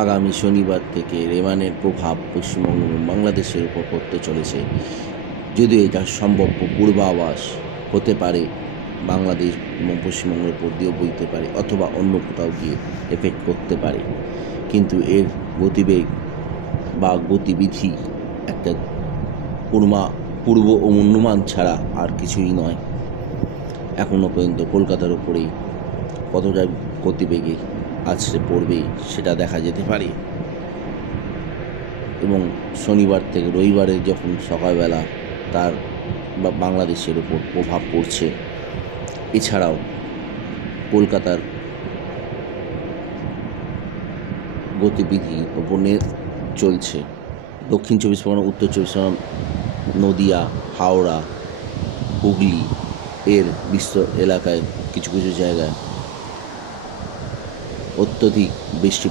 আগামী শনিবার থেকে রেমানের প্রভাব পশ্চিমবঙ্গ এবং বাংলাদেশের উপর পড়তে চলেছে। যদিও এটা সম্ভাব্য পূর্বাভাস হতে পারে, বাংলাদেশ এবং পশ্চিমবঙ্গের উপর দিয়েও বইতে পারে অথবা অন্য কোথাও গিয়ে এফেক্ট করতে পারে, কিন্তু এর গতিবেগ বা গতিবিধি একটা পূর্ব অনুমান ছাড়া আর কিছুই নয়। এখনও পর্যন্ত কলকাতার উপরেই কতটা গতিবেগে আছড়ে পড়বে সেটা দেখা যেতে পারে, এবং শনিবার থেকে রবিবারে যখন সকালবেলা তার বাংলাদেশের উপর প্রভাব পড়ছে। এছাড়াও কলকাতার গতিবিধির ওপর চলছে দক্ষিণ চব্বিশ পরগনা, উত্তর চব্বিশ পরগনা, নদিয়া, হাওড়া, হুগলি এর বিস্তর এলাকায় কিছু কিছু জায়গায় অত্যধিক বৃষ্টিপাত